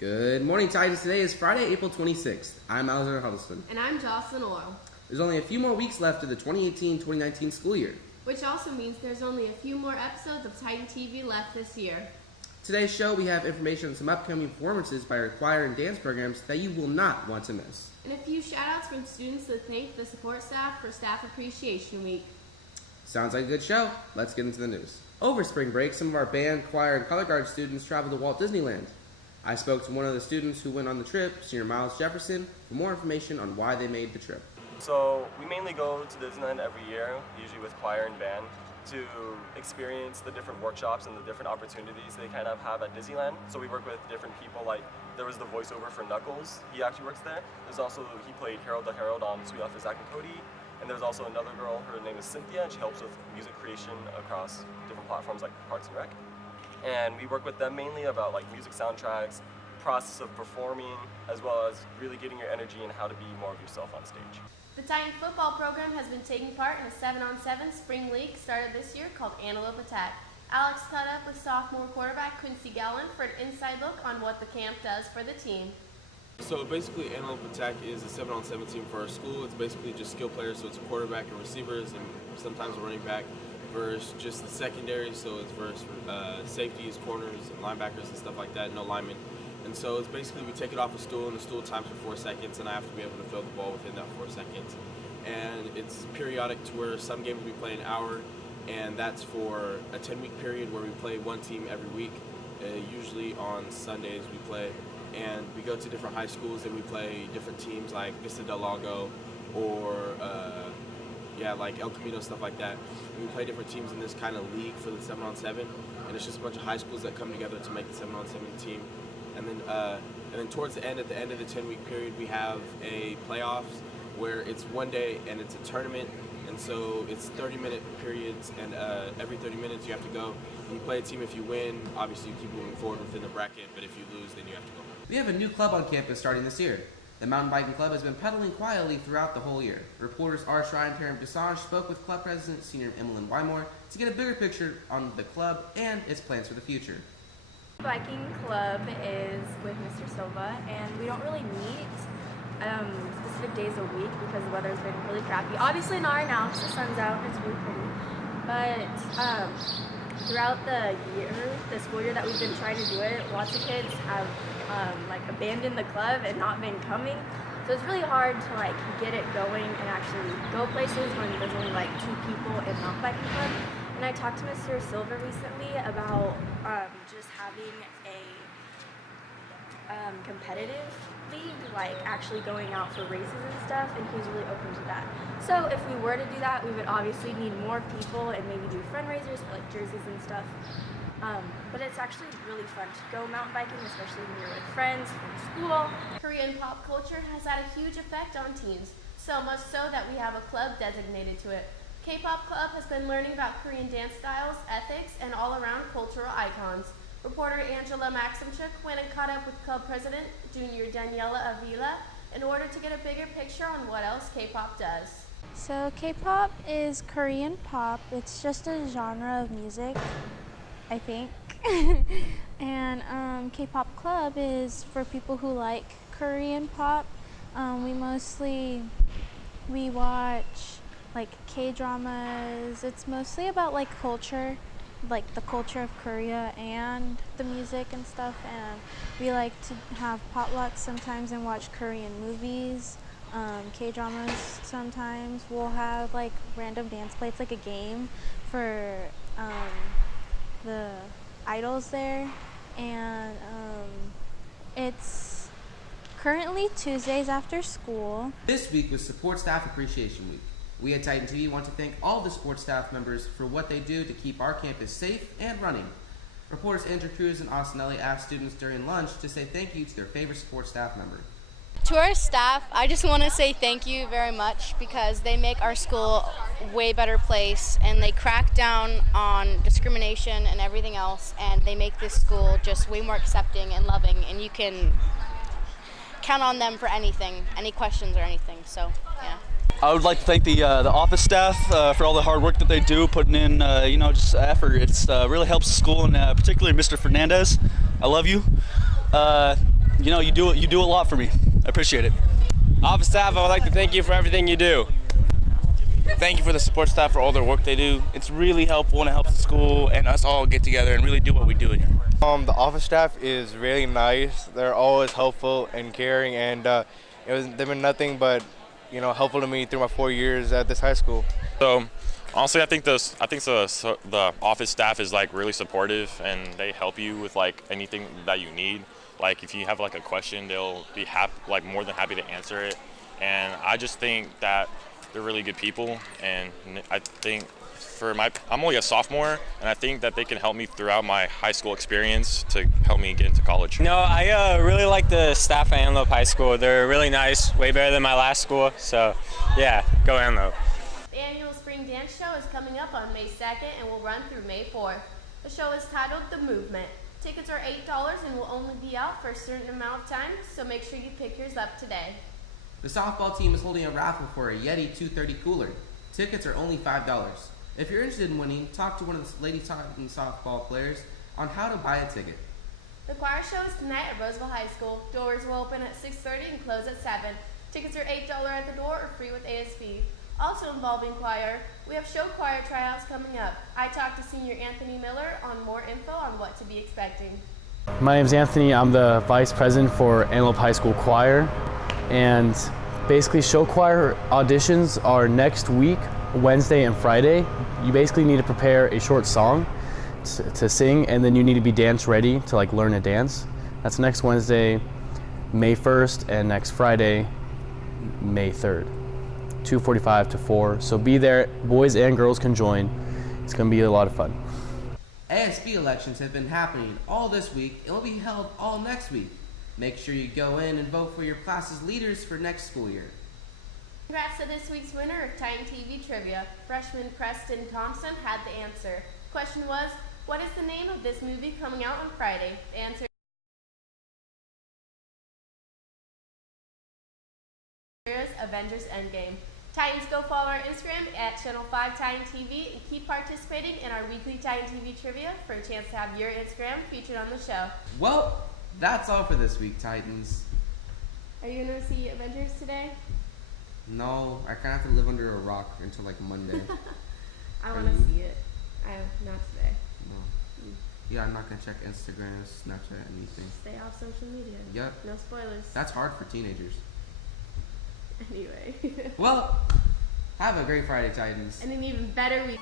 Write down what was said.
Good morning, Titans. Today is Friday, April 26th. I'm Alexander Huddleston. And I'm Jocelyn Oil. There's only a few more weeks left of the 2018-2019 school year. Which also means there's only a few more episodes of Titan TV left this year. Today's show, we have information on some upcoming performances by our choir and dance programs that you will not want to miss. And a few shout-outs from students to thank the support staff for Staff Appreciation Week. Sounds like a good show. Let's get into the news. Over spring break, some of our band, choir, and color guard students traveled to Walt Disneyland. I spoke to one of the students who went on the trip, Senior Miles Jefferson, for more information on why they made the trip. So we mainly go to Disneyland every year, usually with choir and band, to experience the different workshops and the different opportunities they kind of have at Disneyland. So we work with different people, like there was the voiceover for Knuckles, he actually works there. There's also, he played Harold the Herald on Sweet Life of Zack and Cody. And there's also another girl, her name is Cynthia, and she helps with music creation across different platforms like Parks and Rec. And we work with them mainly about like music soundtracks, process of performing, as well as really getting your energy and how to be more of yourself on stage. The Titan football program has been taking part in a 7-on-7 spring league started this year called Antelope Attack. Alex caught up with sophomore quarterback Quincy Gallen for an inside look on what the camp does for the team. So basically, Antelope Attack is a 7-on-7 team for our school. It's basically just skill players, so it's a quarterback and receivers, and sometimes a running back, versus just the secondary, so it's versus safeties, corners, and linebackers and stuff like that, no linemen. And so it's basically we take it off a stool, and the stool times for 4 seconds, and I have to be able to throw the ball within that 4 seconds. And it's periodic to where some games we play an hour, and that's for a 10-week period where we play one team every week. Usually on Sundays we play, and we go to different high schools and we play different teams like Vista del Lago or like El Camino, stuff like that. And we play different teams in this kind of league for the 7-on-7, and it's just a bunch of high schools that come together to make the 7-on-7 team. And then towards the end, at the end of the 10-week period, we have a playoffs where it's one day and it's a tournament, and so it's 30-minute periods, and every 30 minutes you have to go. And you play a team. If you win, obviously you keep moving forward within the bracket, but if you lose, then you have to go. We have a new club on campus starting this year. The mountain biking club has been pedaling quietly throughout the whole year. Reporters R. Schrein and Taryn Bisage spoke with club president Senior Emmeline Wymore to get a bigger picture on the club and its plans for the future. Biking club is with Mr. Silva, and we don't really meet specific days a week because the weather's been really crappy. Obviously not right now because the sun's out and it's really pretty, but throughout the school year that we've been trying to do it, lots of kids have abandoned the club and not been coming. So it's really hard to get it going and actually go places when there's only 2 people in mountain biking club. And I talked to Mr. Silva recently about just having a competitive league, actually going out for races and stuff, and he was really open to that. So if we were to do that, we would obviously need more people and maybe do fundraisers for jerseys and stuff. But it's actually really fun to go mountain biking, especially when you're with friends from school. Korean pop culture has had a huge effect on teens, so much so that we have a club designated to it. Kpop Club has been learning about Korean dance styles, ethics, and all-around cultural icons. Reporter Angela Maximchuk went and caught up with club president Junior Daniela Avila in order to get a bigger picture on what else K-pop does. So K-pop is Korean pop. It's just a genre of music, I think. And K-pop Club is for people who like Korean pop. We watch K-dramas. It's mostly about culture, the culture of Korea and the music and stuff. And we like to have potlucks sometimes and watch Korean movies, K-dramas sometimes. We'll have random dance plays, a game for the idols there. And it's currently Tuesdays after school. This week was Support Staff Appreciation Week. We at Titan TV want to thank all the support staff members for what they do to keep our campus safe and running. Reporters Andrew Cruz and Austin Elliott asked students during lunch to say thank you to their favorite support staff member. To our staff, I just want to say thank you very much because they make our school a way better place, and they crack down on discrimination and everything else, and they make this school just way more accepting and loving, and you can count on them for anything, any questions or anything, so yeah. I would like to thank the office staff for all the hard work that they do, putting in, just effort. It's really helps the school, and particularly Mr. Fernandez. I love you. you know, you do a lot for me. I appreciate it. Office staff, I would like to thank you for everything you do. Thank you for the support staff for all their work they do. It's really helpful and it helps the school and us all get together and really do what we do in here. The office staff is really nice. They're always helpful and caring, and they've been nothing but, helpful to me through my 4 years at this high school. So honestly, I think the office staff is like really supportive, and they help you with like anything that you need. Like if you have like a question, they'll be more than happy to answer it. And I just think that they're really good people, and I think I'm only a sophomore, and I think that they can help me throughout my high school experience to help me get into college. No, I really like the staff at Antelope High School. They're really nice, way better than my last school. So yeah, go Antelope. The annual Spring Dance Show is coming up on May 2nd and will run through May 4th. The show is titled The Movement. Tickets are $8 and will only be out for a certain amount of time, so make sure you pick yours up today. The softball team is holding a raffle for a Yeti 230 cooler. Tickets are only $5. If you're interested in winning, talk to one of the Lady Titans softball players on how to buy a ticket. The choir show is tonight at Roseville High School. Doors will open at 6:30 and close at 7. Tickets are $8 at the door or free with ASB. Also involving choir, we have show choir tryouts coming up. I talked to Senior Anthony Miller on more info on what to be expecting. My name is Anthony. I'm the Vice President for Antelope High School Choir. And basically show choir auditions are next week, Wednesday and Friday. You basically need to prepare a short song to sing, and then you need to be dance ready to learn a dance. That's next Wednesday, May 1st, and next Friday, May 3rd, 2:45 to 4. So be there, boys and girls can join. It's gonna be a lot of fun. ASB elections have been happening all this week and will be held all next week. Make sure you go in and vote for your class's leaders for next school year. Congrats to this week's winner of Titan TV Trivia. Freshman Preston Thompson had the answer. Question was, what is the name of this movie coming out on Friday? The answer is Avengers Endgame. Titans, go follow our Instagram at Channel 5 Titan TV and keep participating in our weekly Titan TV Trivia for a chance to have your Instagram featured on the show. Well, that's all for this week, Titans. Are you going to see Avengers today? No, I kind of have to live under a rock until Monday. I want to see it. Not today. No. Yeah, I'm not going to check Instagram, Snapchat, anything. Stay off social media. Yep. No spoilers. That's hard for teenagers. Anyway. Well, have a great Friday, Titans. And an even better week.